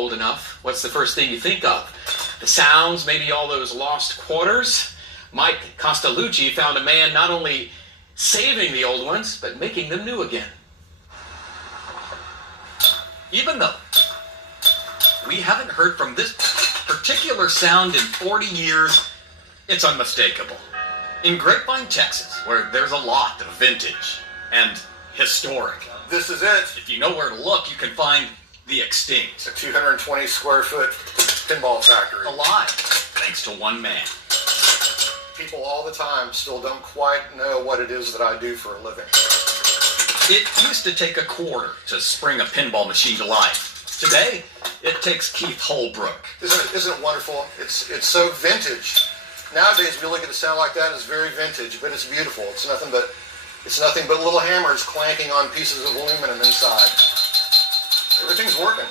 old enough, what's the first thing you think of? The sounds, maybe all those lost quarters? Mike Costalucci found a man not only saving the old ones, but making them new again. Even though we haven't heard from this particular sound in 40 years, it's unmistakable. In Grapevine, Texas, where there's a lot of vintage and historic. This is it. If you know where to look, you can find the extinct. A 220 square foot pinball factory. Alive, thanks to one man. People all the time still don't quite know what it is that I do for a living. It used to take a quarter to spring a pinball machine to life. Today, it takes Keith Holbrook. Isn't it wonderful? It's so vintage. Nowadays, we look at a sound like that, it's very vintage, but it's beautiful. It's nothing but little hammers clanking on pieces of aluminum inside. Everything's working.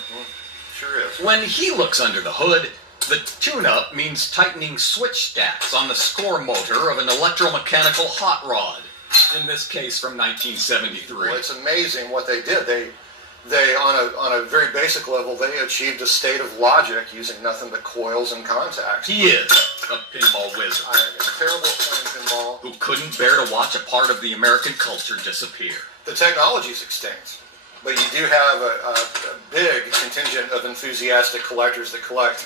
Sure is. When he looks under the hood, the tune-up means tightening switch stacks on the score motor of an electromechanical hot rod. In this case, from 1973. Well, it's amazing what they did. They on a very basic level, they achieved a state of logic using nothing but coils and contacts. He is a pinball wizard. I'm terrible at playing pinball. Who couldn't bear to watch a part of the American culture disappear. The technology's extinct, but you do have a big contingent of enthusiastic collectors that collect.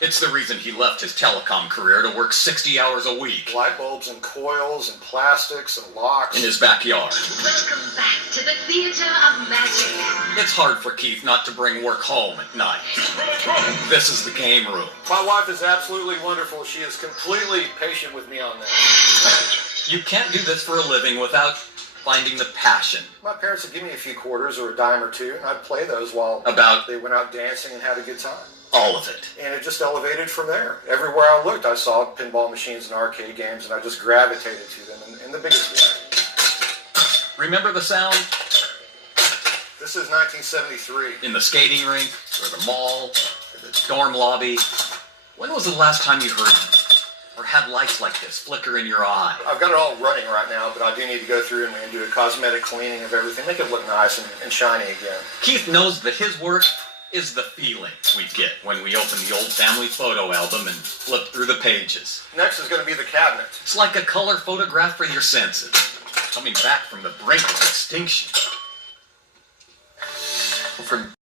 It's the reason he left his telecom career to work 60 hours a week. Light bulbs and coils and plastics and locks. In his backyard. Welcome back to the theater of magic. It's hard for Keith not to bring work home at night. This is the game room. My wife is absolutely wonderful. She is completely patient with me on this. You can't do this for a living without finding the passion. My parents would give me a few quarters or a dime or two, and I'd play those while they went out dancing and had a good time. All of it. And it just elevated from there. Everywhere I looked, I saw pinball machines and arcade games, and I just gravitated to them in the biggest way. Remember the sound? This is 1973. In the skating rink, or the mall, or the dorm lobby. When was the last time you heard them? Or had lights like this flicker in your eye? I've got it all running right now, but I do need to go through and do a cosmetic cleaning of everything, make it look nice and shiny again. Keith knows that his work is the feeling we get when we open the old family photo album and flip through the pages. Next is going to be the cabinet. It's like a color photograph for your senses, coming back from the brink of extinction. From